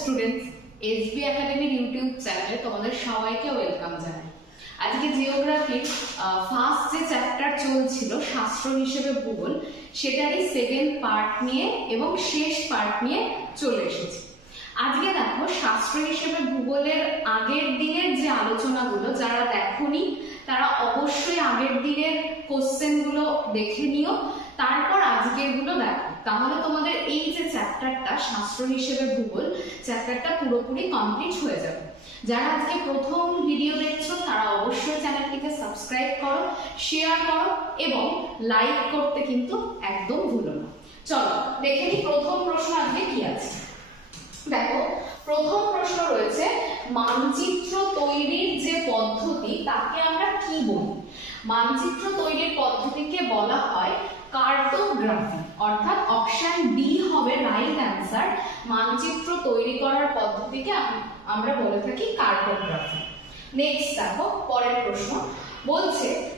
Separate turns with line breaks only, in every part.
Students SB একাডেমির YouTube চ্যানেলে তোমাদের সবাইকে ওয়েলকাম জানাই। আজকে ফার্স্ট যে চ্যাপ্টার চলছিল, শাস্ত্র হিসেবে ভূগোল, সেটারই সেকেন্ড পার্ট নিয়ে এবং শেষ পার্ট নিয়ে চলে এসেছি। আজকে দেখো, শাস্ত্র হিসেবে ভূগোলের আগের দিনের যে আলোচনাগুলো, যারা দেখোনি, তারা অবশ্যই আগের দিনের কোশ্চেনগুলো দেখে নিও। তারপর আজকেরগুলো দেখো। তাহলে তোমাদের এই যে চ্যাপ্টারটা শাস্ত্র হিসেবে ভূগোল, চ্যাপ্টারটা পুরোপুরি কমপ্লিট হয়ে যাবে। যারা আজকে প্রথম ভিডিও দেখছ, তারা অবশ্যই চ্যানেলটিকে সাবস্ক্রাইব করো শেয়ার করো এবং লাইক করতে কিন্তু একদম ভুলো না। চলো, দেখে নি প্রথম প্রশ্ন আজকে কি আছে। দেখো, প্রথম প্রশ্ন রয়েছে, মানচিত্র তৈরির যে পদ্ধতি, তাকে আমরা কি বলি? মানচিত্র তৈরির পদ্ধতিকে বলা হয় কার্টোগ্রাফি, অর্থাৎ অপশন ডি হবে রাইট অ্যান্সার মানচিত্র তৈরি করার পদ্ধতিকে আম- আমরা বলে থাকি কার্টোগ্রাফি। নেক্সট দেখো, পরের প্রশ্ন। বলছে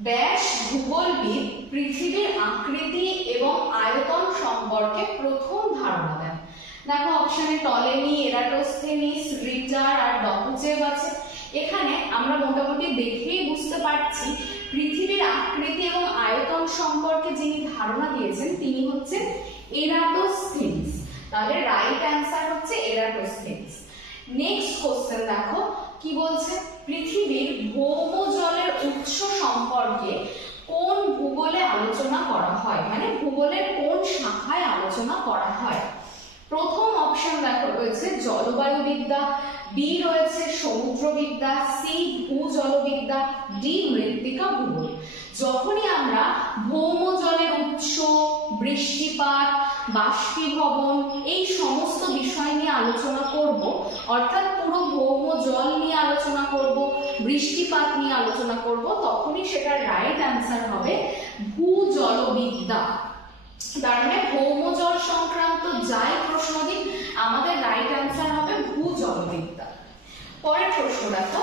ড্যাশ ভূগোলবিদ পৃথিবীর আকৃতি এবং আয়তন সম্পর্কে প্রথম ধারণা দেন। দেখো অপশনে টলেমি এরাটোস্থেনিস রিচার আর ডকুচেভ আছে। এখানে আমরা মোটামুটি দেখেই বুঝতে পারছি পৃথিবীর আকৃতি এবং আয়তন সম্পর্কে যিনি ধারণা দিয়েছেন, তিনি হচ্ছেন এরাটোস্থেনিস। তাহলে রাইট অ্যান্সার হচ্ছে এরাটোস্থেনিস। নেক্সট কোশ্চেন দেখো, কি বলছে? পৃথিবীর ভৌম জলের উৎস সম্পর্কে কোন ভূগোলে আলোচনা করা হয়? মানে ভূগোলের কোন শাখায় আলোচনা করা হয়? প্রথম অপশন দেখো রয়েছে জলবায়ুবিদ্যা। বি রয়েছে সমুদ্রবিদ্যা সি ভূ জলবিদ্যা ডি মৃত্তিকা ভূগোল। যখনই আমরা ভৌম জলের উৎস, বৃষ্টিপাত, বাষ্পীভবন এই সমস্ত বিষয় নিয়ে আলোচনা করব, অর্থাৎ পুরো ভৌম জল নিয়ে আলোচনা করব, বৃষ্টিপাত নিয়ে আলোচনা করব, তখনই সেটার রাইট অ্যান্সার হবে ভূ জলবিদ্যা তার মানে ভৌম জল সংক্রান্ত যাই প্রশ্ন দিক আমাদের রাইট অ্যান্সার হবে ভূ জলবিদ্যা পরের প্রশ্ন দেখো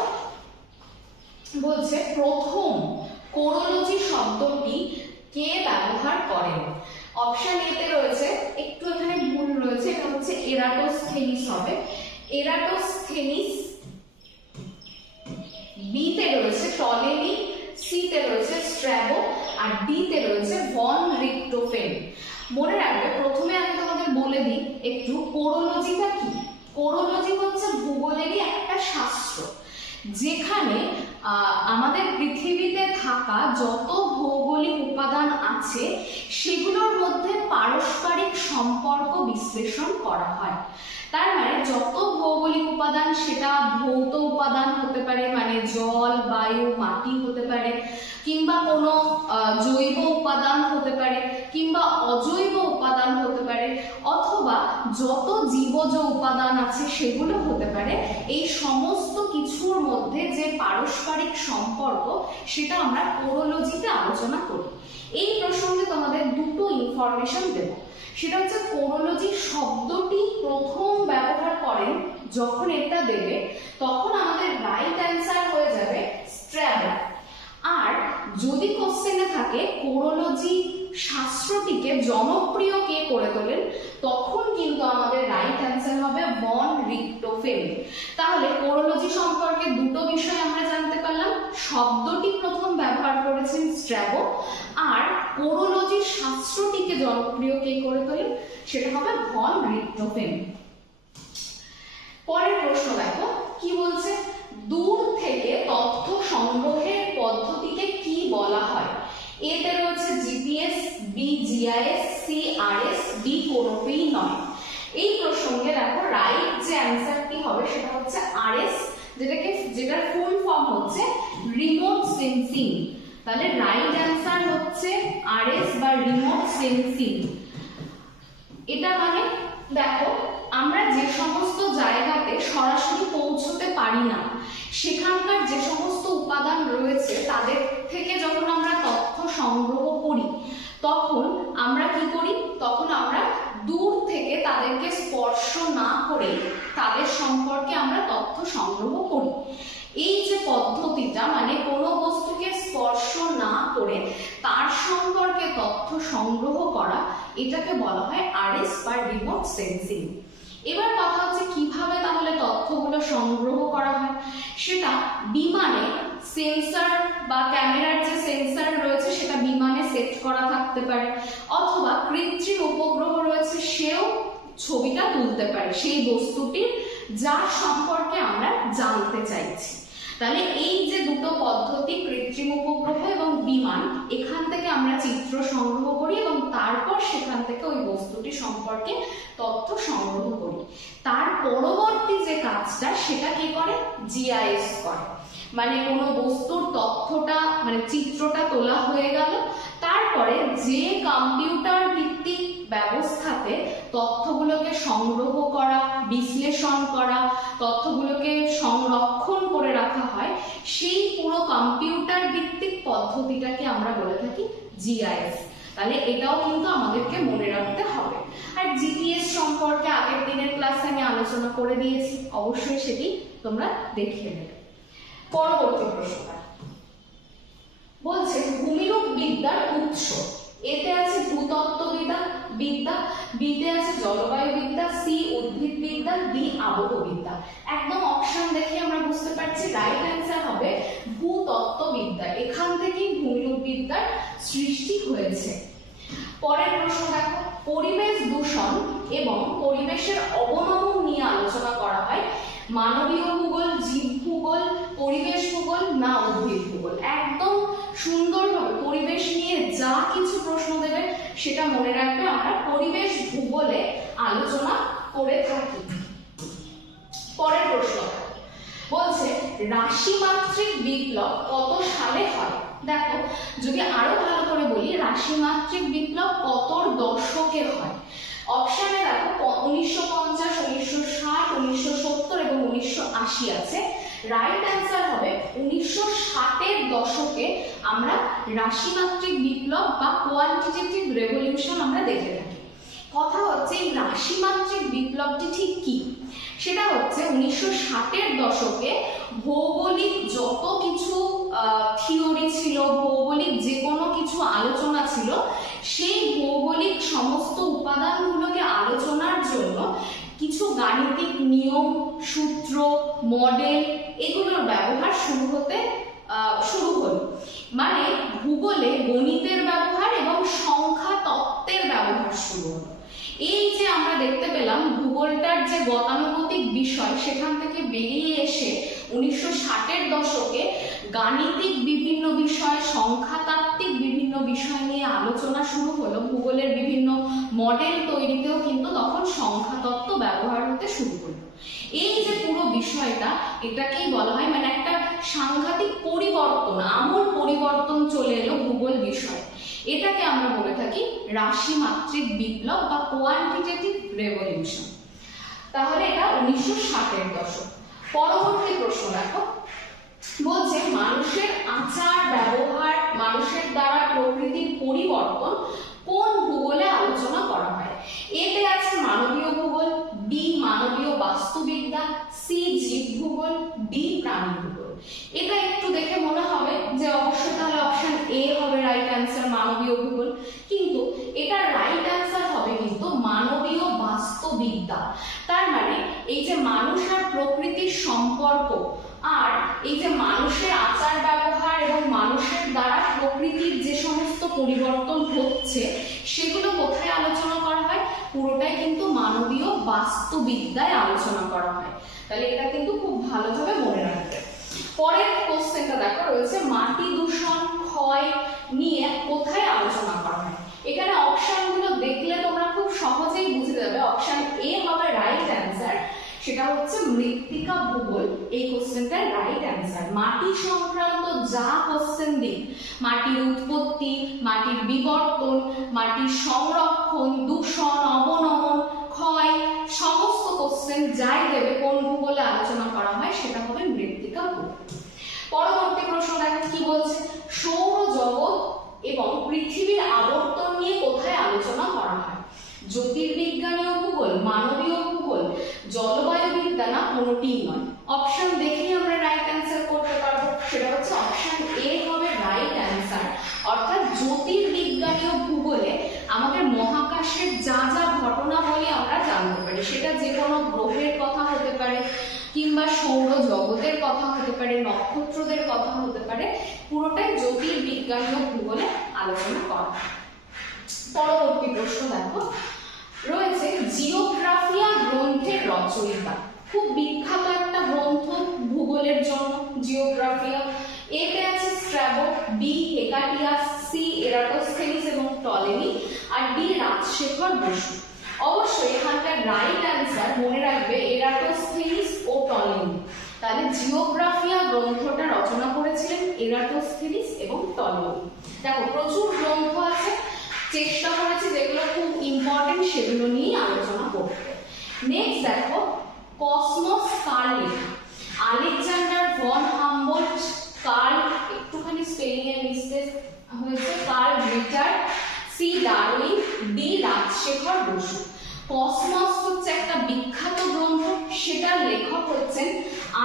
বলছে, প্রথম কোরোলজি শব্দটি কে ব্যবহার করেন? অপশন এতে রয়েছে, একটু এখানে ভুল রয়েছে, এটা হচ্ছে এরাটোস্থেনিস হবে। এরাটোস্থেনিস বিতে রয়েছে টলেমি সিতে রয়েছে স্ট্র্যাবো, আর ডিতে রয়েছে ভন রিক্টোফেন মনে রাখবে, প্রথমে আমি তোমাদের বলে দিই, একটু কোরোলজিটা কি? কোরোলজি হচ্ছে ভূগোলেরই একটা শাস্ত্র যেখানে আমাদের পৃথিবীতে থাকা যত ভৌগোলিক উপাদান আছে, সেগুলোর মধ্যে পারস্পরিক সম্পর্ক বিশ্লেষণ করা হয়। তার মানে যত ভৌগোলিক উপাদান, সেটা ভৌত উপাদান হতে পারে মানে জল, বায়ু, মাটি হতে পারে, কিংবা কোনো জৈব উপাদান হতে পারে, কিংবা অজৈব উপাদান হতে পারে, অথবা যত জীবজ উপাদান আছে, সেগুলো হতে পারে। এই সমস্ত কিছুর মধ্যে যে পারস্পরিক সম্পর্ক, সেটা আমরা কোরোলজিতে আলোচনা করি। এই প্রসঙ্গে তোমাদের দুটো ইনফরমেশন দেব। সেটা হচ্ছে কোরোলজি শব্দটি প্রথম ব্যবহার করেন যখন এটা দেবে, তখন আমাদের রাইট অ্যান্সার হয়ে যাবে স্ট্র্যাবলা আর যদি কোশ্চেনে থাকে, কোরোলজি শাস্ত্রটিকে জনপ্রিয় কে করে তোলেন? তখন কিন্তু আমাদের রাইট অ্যান্সার হবে বন রিক্টোফেন তাহলে কোরোলজি সম্পর্কে দুটো বিষয় আমরা জানতে পারলাম। শব্দটি প্রথম ব্যবহার করেছেন স্ট্র্যাবো আর কোরোলজি শাস্ত্রটিকে জনপ্রিয় কে করে তোলেন? সেটা হবে ভন রিক্টোফেন পরের প্রশ্ন দেখো, কি বলছে? দূর থেকে তথ্য সংগ্রহের পদ্ধতিকে কি বলা হয়? এতে রয়েছে GPS B GIS C RS D কোনোটিই নয়। এই প্রসঙ্গে দেখো রাইট যে অ্যান্সারটি হবে সেটা হচ্ছে আরএস যেটাকে, যেটার ফুল ফর্ম হচ্ছে রিমোট সেন্সিং তাহলে রাইট অ্যান্সার হচ্ছে আরএস বা রিমোট সেন্সিং এটা মানে দেখো, আমরা যে সমস্ত জায়গাতে সরাসরি পৌঁছতে পারি না, সেখানকার যে সমস্ত রয়েছে তাদের থেকে যখন আমরা তথ্য সংগ্রহ করি, তখন আমরা কি করি? তখন আমরা দূর থেকে তাদেরকে স্পর্শ না করে তাদের সম্পর্কে আমরা তথ্য সংগ্রহ করি। এই যে পদ্ধতিটা মানে কোনো বস্তুকে স্পর্শ না করে তার সম্পর্কে তথ্য সংগ্রহ করা, এটাকে বলা হয় আরএস বা রিমোট সেন্সিং। এবার কথা হচ্ছে কীভাবে তাহলে তথ্যগুলো সংগ্রহ করা হয়। সেটা বিমানে সেন্সার বা ক্যামেরার যে সেন্সার রয়েছে, সেটা বিমানে সেট করা থাকতে পারে। অথবা কৃত্রিম উপগ্রহ রয়েছে, সেও ছবিটা তুলতে পারে। সেই বস্তুটির যার সম্পর্কে আমরা জানতে চাইছি। তাহলে এই যে দুটো পদ্ধতি, কৃত্রিম উপগ্রহ এবং বিমান, এখান থেকে আমরা চিত্র সংগ্রহ করি এবং তারপর সেখান থেকে ওই বস্তুটি সম্পর্কে তথ্য সংগ্রহ করি। তার পরবর্তী যে কাজটা, সেটা কি করে? জিআইএস করে। মানে কোনো বস্তুর তথ্যটা মানে চিত্রটা তোলা হয়ে গেল। তারপরে যে কম্পিউটার তথ্যগুলোকে সংগ্রহ করা, বিশ্লেষণ করা, তথ্যগুলোকে সংরক্ষণ করে রাখা হয়, সেই পুরো কম্পিউটার ভিত্তিক পদ্ধতিটাকে আমরা বলে থাকি জিআইএস তাহলে এটাও কিন্তু আমাদেরকে মনে রাখতে হবে। আর জিপিএস সম্পর্কে আগের দিনের ক্লাসে আমি আলোচনা করে দিয়েছি, অবশ্যই সেটি তোমরা দেখিয়ে নেবে। পরবর্তী প্রশ্নটা বলছে, ভূমিরূপ বিদ্যার উৎস। এতে আছে ভূতত্ত্ববিদ্যা, বিদ্যা, বিতে আছে জলবায়ু বিদ্যা সি উদ্ভিদ বিদ্যা ডি আবহবিদ্যা। একদম অপশন দেখে আমরা বুঝতে পারছি রাইট অ্যান্সার হবে ভূতত্ত্ববিদ্যা। এখান থেকেই ভূমিরূপ বিদ্যার সৃষ্টি হয়েছে। পরের প্রশ্ন দেখো, পরিবেশ দূষণ এবং পরিবেশের অবনমন নিয়ে আলোচনা করা হয়। মানবীয় ভূগোল জীব ভূগোল পরিবেশ ভূগোল না উদ্ভিদ ভূগোল। একদম সুন্দরভাবে পরিবেশ নিয়ে যা কিছু প্রশ্ন দেবে সেটা মনে রাখবে। আমরা পরিবেশ ভূগোলে আলোচনা করে থাকি। পরের প্রশ্ন। বলছে, রাশিমাত্রিক বিপ্লব কত সালে হয়? দেখো, যদি আরও ভালো করে বলি, রাশিমাত্রিক বিপ্লব কত দশকে হয়? অপশনে দেখো, উনিশশো পঞ্চাশ, উনিশশো ষাট, উনিশশো সত্তর এবং উনিশশো আশি আছে। রাইট অ্যান্সার হবে উনিশশো ষাটের দশকে আমরা রাশিমাত্রিক বিপ্লব বা কোয়ান্টিটেটিভ রেভলিউশন আমরা দেখে থাকি। কথা হচ্ছে এই রাশিমাত্রিক বিপ্লবটি ঠিক কি? সেটা হচ্ছে উনিশশো ষাটের দশকে ভৌগোলিক যত কিছু থিওরি ছিল, ভৌগোলিক যে কোনো কিছু আলোচনা ছিল, সেই ভৌগোলিক সমস্ত উপাদানগুলোকে আলোচনার জন্য কিছু গাণিতিক নিয়ম, সূত্র মডেল এগুলোর ব্যবহার শুরু হতে শুরু হলো। মানে ভূগোলে গণিতের ব্যবহার এবং সংখ্যা তত্ত্বের ব্যবহার শুরু হলো। এই যে আমরা দেখতে পেলাম ভূগোলটার যে গতানুগতিক বিষয়, সেখান থেকে বেরিয়ে এসে উনিশশো ষাটের দশকে গাণিতিক বিভিন্ন বিষয়, সংখ্যাতাত্ত্বিক বিভিন্ন বিষয় নিয়ে আলোচনা শুরু হলো। ভূগোলের বিভিন্ন মডেল তৈরিতেও কিন্তু ব্যবহার হতে শুরু করল। এই যে পুরো বিষয়টা, এটাকেই বলা হয় মানে একটা সাংঘাতিক পরিবর্তন, আমূল পরিবর্তন চলে এলো ভূগোল বিষয়। এটাকে আমরা বলে থাকি রাশিমাত্রিক বিপ্লব বা কোয়ান্টিটেটিভ রেভলিউশন তাহলে এটা উনিশশো ষাটের দশক। পরবর্তী প্রশ্ন দেখো। বলছে, মানুষের আচার ব্যবহার মানুষের দ্বারা প্রকৃতির পরিবর্তন কোন ভূগোলে আলোচনা করা হয়? এতে আছে মানবীয় ভূগোল বি মানবীয় বাস্তুবিদ্যা সি জীব ভূগোল ডি প্রাণী ভূগোল এটা একটু দেখে মনে হবে যে অবশ্যই তাহলে অপশন এ হবে রাইট অ্যান্সার মানবীয় ভূগোল। কিন্তু এটা রাইট অ্যান্সার হবে কিন্তু মানবীয় বাস্তুবিদ্যা। তার মানে এই যে মানুষ আর প্রকৃতির সম্পর্ক আর এই যে মানুষের আচার ব্যবহার এবং মানুষের দ্বারা প্রকৃতির যে সমস্ত পরিবর্তন হচ্ছে সেগুলো কোথায় আলোচনা করা হয়? পুরোটাই কিন্তু মানবীয় বাস্তুবিদ্যায় আলোচনা করা হয়। তাহলে এটা কিন্তু খুব ভালোভাবে মনে রাখবে। পরের কোশ্চেনটা দেখো, রয়েছে মাটি দূষণ, ক্ষয় নিয়ে কোথায় আলোচনা করা হয়? এখানে অপশনগুলো দেখলে তোমরা খুব সহজেই বুঝে যাবে। অপশন এ হবে রাইট অ্যান্সার সেটা হচ্ছে মৃত্তিকা ভূগোল। এই কোশ্চেনটার রাইট অ্যান্সার মাটি সংক্রান্ত যা কোশ্চেন দিক, মাটির উৎপত্তি মাটির বিবর্তন, মাটির সংরক্ষণ, দূষণ, অবনমন, ক্ষয়, সমস্ত কোশ্চেন যাই দেবে কোন ভূগোলে আলোচনা করা হয়, সেটা হবে মৃত্তিকা ভূগোল পরবর্তী প্রশ্ন দেখো, কি বলছে? সৌরজগৎ এবং পৃথিবীর আবর্তন নিয়ে কোথায় আলোচনা করা হয়? জ্যোতির্বিজ্ঞানীয় ভূগোল, মানবীয় ভূগোল জলবায়ু বিদ্যা না কোনোটিই নয় অপশন দেখেই আমরা রাইট অ্যান্সার সেটা যে কোনো গ্রহের কথা হতে পারে কিংবা সৌর জগতের কথা হতে পারে, নক্ষত্রদের কথা হতে পারে, পুরোটাই জ্যোতির্বিজ্ঞান ও ভূগোলে আলোচনা করা। পরবর্তী প্রশ্ন দেখো। রয়েছে জিওগ্রাফিয়া গ্রন্থের রচয়িতা। খুব বিখ্যাত একটা গ্রন্থ ভূগোলের জন্য জিওগ্রাফিয়া এতে আছে Strabo B Hecataeus C Eratosthenes এবং টলেমি, আর ডি রাজশেখর বসু। অবশ্যই এখানকার রাইট অ্যান্সার মনে রাখবে এরাটোস্থেনিস ও টলেমি তাহলে জিওগ্রাফিয়া গ্রন্থটা রচনা করেছিলেন এরাটোস্থেনিস এবং টলেমি দেখো, প্রচুর গ্রন্থ আছে, চেষ্টা করেছি যেগুলো খুব ইম্পর্টেন্ট সেগুলো নিয়ে আলোচনা করতে। নেক্সট দেখো কসমস কার আলেকজান্ডার ভন হামবোল্ট কার্ল একটুখানি স্পেলিং এর মিস্টেক হয়েছে Karl Richard C Darwin D Rajshekhar Basu. Cosmos হচ্ছে একটা বিখ্যাত গ্রন্থ, সেটার লেখক হচ্ছেন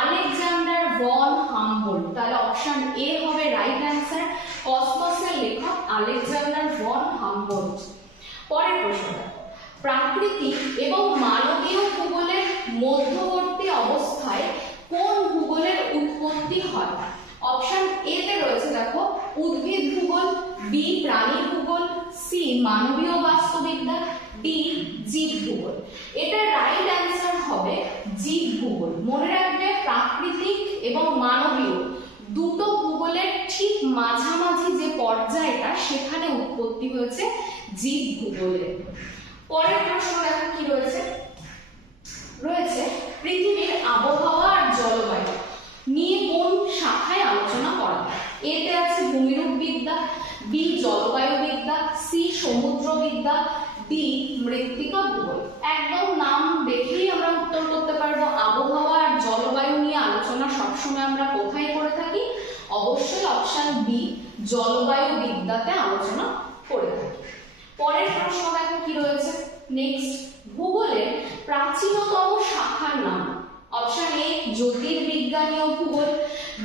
আলেকজান্ডার ভন হামবোল্ট তাহলে অপশন এ হবে রাইট অ্যান্সার কসমসের লেখক আলেকজান্ডার ভন হামবোল্ট পরের প্রশ্ন প্রাকৃতিক এবং মানবীয় ভূগোলের মধ্যবর্তী অবস্থায় কোন ভূগোলের উৎপত্তি হয়? অপশন এ তে রয়েছে দেখো, উদ্ভিদ ভূগোল, বি প্রাণী মানবীয় বাস্তুবিদ্যা ডি জীব ভূগোল। এটা রাইট অ্যান্সার হবে জীব ভূগোল। মনে রাখবে প্রাকৃতিক এবং মানবীয় দুটো ভূগোলের ঠিক মাঝামাঝি যে পর্যায়টা, সেখানে উৎপত্তি হয়েছে জীব ভূগোলের। পরের প্রশ্ন দেখো কি রয়েছে? রয়েছে পৃথিবীর আবহাওয়া আর জলবায়ু নিয়ে কোন শাখায় আলোচনা করা এতে আছে ভূমিরূপ বিদ্যা বি জলবায়ু বিদ্যা সি সমুদ্রবিদ্যা ডি মৃত্তিকা ভূগোল। একদম নাম দেখেই আমরা উত্তর করতে পারব। আবহাওয়া আর জলবায়ু নিয়ে আলোচনা সবসময় আমরা কোথায় করে থাকি? অবশ্যই অপশন বি জলবায়ু বিদ্যাতে আলোচনা করে থাকি। পরের প্রশ্ন দেখো কি রয়েছে? নেক্সট ভূগোলের প্রাচীনতম শাখার নাম। অপশন এ জ্যোতির্বিজ্ঞানীয় ভূগোল।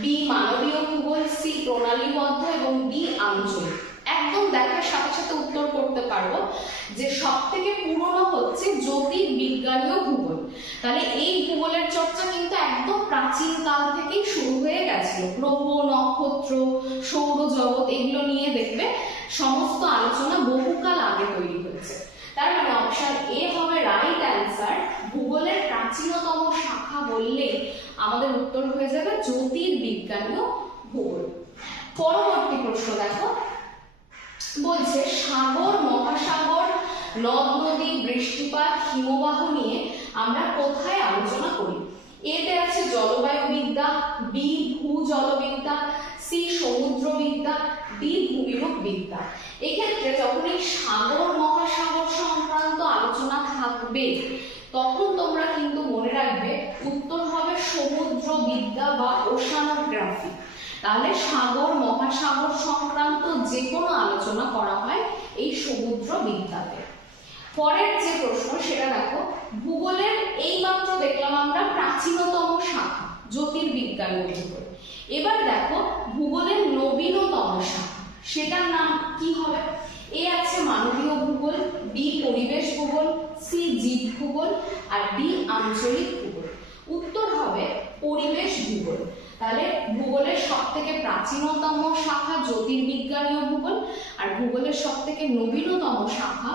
বি মানবীয় ভূগোল, সি প্রণালীবদ্ধ এবং ডি আঞ্চলিক। একদম দেখার সাথে সাথে উত্তর করতে পারব যে সব থেকে পুরনো হচ্ছে জ্যোতির্বিজ্ঞানীয় ভূগোল। তাহলে এই ভূগোলের চর্চা কিন্তু একদম প্রাচীন কাল থেকেই শুরু হয়ে গেছিল। গ্রহ, নক্ষত্র সৌরজগৎ এগুলো নিয়ে দেখবে সমস্ত আলোচনা বহুকাল আগে তৈরি হয়েছে। তার মানে অপশন এ হবে রাইট অ্যান্সার ভূগোলের প্রাচীনতম শাখা বললে আমাদের উত্তর হয়ে যাবে জ্যোতির্বিজ্ঞানীয় ভূগোল। পরবর্তী প্রশ্ন দেখো। বলছে, সাগর, মহাসাগর, নদ, নদী, বৃষ্টিপাত, হিমবাহ নিয়ে আমরা কোথায় আলোচনা করি? এতে আছে জলবায়ু বিদ্যা বি ভূ জলবিদ্যা সি সমুদ্রবিদ্যা, ডি ভূমিরূপ বিদ্যা এক্ষেত্রে যখন এই সাগর, মহাসাগর সংক্রান্ত আলোচনা থাকবে তখন তোমরা কিন্তু মনে রাখবে উত্তর হবে সমুদ্র বিদ্যা বা ওশানোগ্রাফি। তাহলে সাগর, মহাসাগর সংক্রান্ত যে কোনো আলোচনা করা হয় এই সমুদ্র বিদ্যাতে। পরের যে প্রশ্ন, সেটা দেখো, ভূগোলের এই মাত্র দেখলাম আমরা প্রাচীনতম শাখা, জ্যোতির্বিজ্ঞান ভূগোল এবার দেখো, ভূগোলের নবীনতম শাখা, সেটার নাম কি হবে? এ আছে মানবীয় ভূগোল বি পরিবেশ ভূগোল সি জীব ভূগোল আর ডি আঞ্চলিক ভূগোল। উত্তর হবে পরিবেশ ভূগোল। তাহলে ভূগোলের সব থেকে প্রাচীনতম শাখা জ্যোতির্বিজ্ঞানীয় ভূগোল, আর ভূগোলের সব থেকে নবীনতম শাখা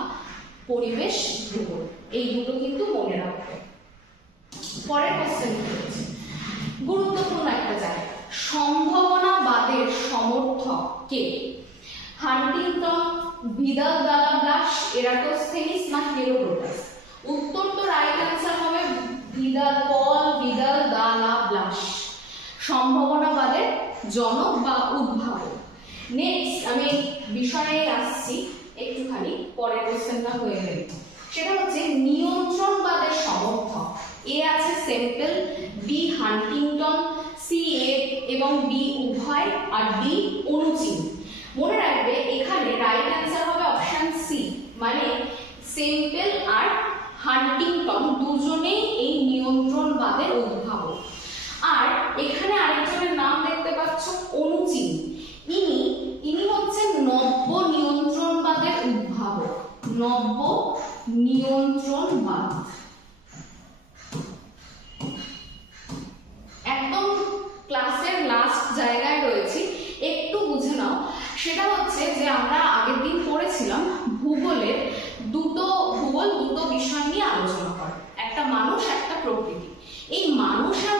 পরিবেশ ভূগোল। এই দুটো কিন্তু মনে রাখবে। পরের কোশ্চেন গুরুত্বপূর্ণ একটা জায়গা। সম্ভাবনাবাদের সমর্থক কে? Huntington Vidal de la Blache Eratosthenes, না হেরোডোটাস? উত্তর তো রাইট অ্যান্সার হবে Vidal Paul Vidal de la Blache সম্ভাবনাবাদের জনক বা উদ্ভাবক। নেক্সট আমি বিষয়ে আসছি একটুখানি, পরের কোশ্চেনটা হয়ে গেল। সেটা হচ্ছে নিয়ন্ত্রণবাদের সমর্থক। এ আছে Semple B Huntington C A এবং বি উভয়, আর ডি অনুচিন মনে রাখবে, এখানে রাইট অ্যান্সার হবে অপশন সি মানে সেম্পল আর হান্টিংটন দুজনেই এই নিয়ন্ত্রণবাদের উদ্ভাবক। আর এখানে আরেকজনের নাম দেখতে পাচ্ছ অনুচিন ইনি ইনি হচ্ছেন নব্য নিয়ন্ত্রণবাদের উদ্ভাবক নব্য নিয়ন্ত্রণবাদ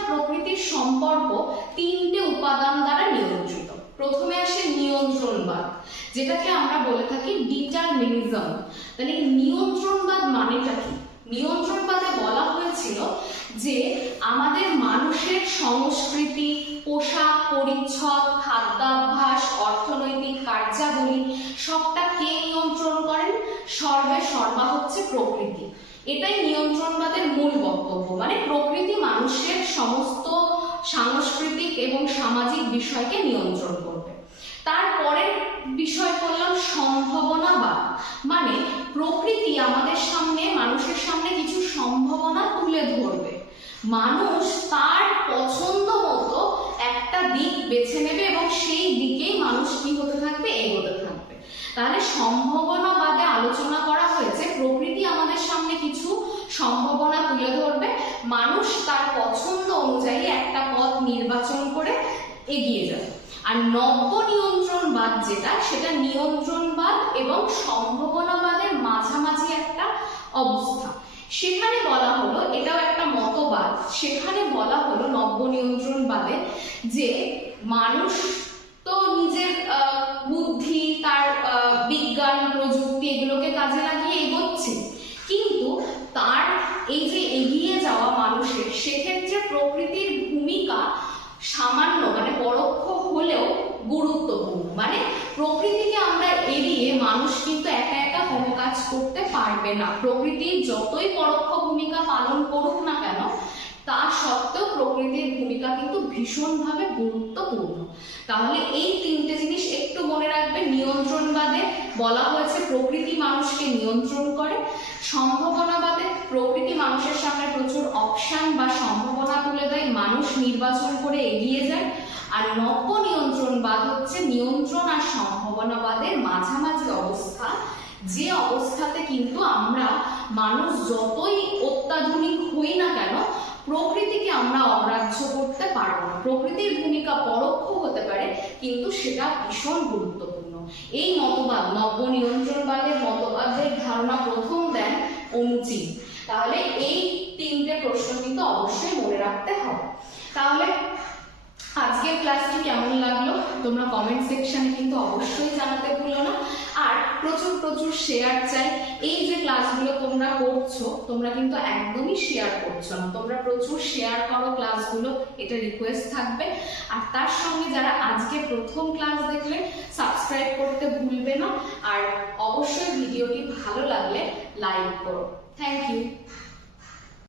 প্রকৃতির সম্পর্ক তিনটে উপাদান দ্বারা নিয়ন্ত্রিত প্রথমে আসে নিয়ন্ত্রণবাদ যেটাকে আমরা বলে থাকি ডিটারমিনিজম। তাহলে নিয়ন্ত্রণবাদ মানেটা কি? নিয়ন্ত্রণবাদে বলা হয়েছিল যে আমাদের মানুষের সংস্কৃতি, পোশাক, পরিচ্ছদ, খাদ্যাভ্যাস, অর্থনৈতিক কার্যাবলী, সবটা কে নিয়ন্ত্রণ করেন? সর্বে সর্বা হচ্ছে প্রকৃতি। এটাই নিয়ন্ত্রণবাদের মূল বক্তব্য। মানে প্রকৃতি মানুষের সমস্ত সাংস্কৃতিক এবং সামাজিক বিষয়কে নিয়ন্ত্রণ করবে। তারপরের বিষয় করলাম সম্ভাবনা বা মানে প্রকৃতি আমাদের সামনে, মানুষের সামনে কিছু সম্ভাবনা তুলে ধরবে। মানুষ তার পছন্দ মতো একটা দিক বেছে নেবে এবং সেই দিকেই মানুষ কি হতে থাকবে? এগোতে থাকবে। তাহলে সম্ভাবনাবাদে আলোচনা করা হয়েছে, প্রকৃতি আমাদের সামনে কিছু সম্ভাবনা তুলে ধরবে। মানুষ তার পছন্দ অনুযায়ী একটা পথ নির্বাচন করে এগিয়ে যাবে। আর নব্য নিয়ন্ত্রণবাদ যেটা, সেটা নিয়ন্ত্রণবাদ এবং সম্ভাবনাবাদের মাঝামাঝি একটা অবস্থা। সেখানে বলা হলো, এটাও একটা মতবাদ, সেখানে বলা হলো নব্য নিয়ন্ত্রণবাদে যে মানুষ তো নিজের আহ, বুদ্ধি তার আহ, বিজ্ঞান প্রযুক্তি এগুলোকে কাজে লাগিয়ে এগোচ্ছে কিন্তু তার এই যে এগিয়ে যাওয়া মানুষের সেক্ষেত্রে প্রকৃতির ভূমিকা সামান্য মানে পরোক্ষ হলেও গুরুত্বপূর্ণ মানে প্রকৃতিকে আমরা এড়িয়ে মানুষ কিন্তু একা একা কোনো কাজ করতে পারবে না প্রকৃতি যতই পরোক্ষ ভূমিকা পালন করুক না কেন, তা সত্ত্বেও প্রকৃতির ভূমিকা কিন্তু ভীষণভাবে গুরুত্বপূর্ণ। তাহলে এই তিনটে জিনিস একটু মনে রাখবে নিয়ন্ত্রণবাদে বলা হয়েছে প্রকৃতি মানুষকে নিয়ন্ত্রণ করে, সম্ভাবনাবাদে প্রকৃতি মানুষের সামনে প্রচুর অপশান বা সম্ভাবনা তুলে দেয়, মানুষ নির্বাচন করে এগিয়ে যায়। আর নব্য নিয়ন্ত্রণবাদ হচ্ছে নিয়ন্ত্রণ আর সম্ভাবনাবাদের মাঝামাঝি অবস্থা যে অবস্থাতে কিন্তু আমরা মানুষ যতই অত্যাধুনিক হই না কেন, প্রকৃতিকে আমরা অগ্রাহ্য করতে পারব না। প্রকৃতির ভূমিকা পরোক্ষ হতে পারে, কিন্তু সেটা ভীষণ গুরুত্বপূর্ণ। এই মতবাদ নব্য নিয়ন্ত্রণবাদের মতবাদের ধারণা প্রথম দেন অনুচিত তাহলে এই তিনটে প্রশ্ন কিন্তু অবশ্যই মনে রাখতে হবে। তাহলে আজকের ক্লাসটি কেমন লাগল? তোমরা কমেন্ট সেকশনে কিন্তু অবশ্যই জানাতে ভুলো না। আর প্রচুর প্রচুর শেয়ার চাই। এই যে ক্লাসগুলো তোমরা করছ, তোমরা কিন্তু একদমই শেয়ার করছ না। তোমরা প্রচুর শেয়ার করো ক্লাসগুলো এটা রিকোয়েস্ট থাকবে। আর তার সঙ্গে যারা আজকে প্রথম ক্লাস দেখলে সাবস্ক্রাইব করতে ভুলবে না। আর অবশ্যই ভিডিওটি ভালো লাগলে লাইক করো। Thank you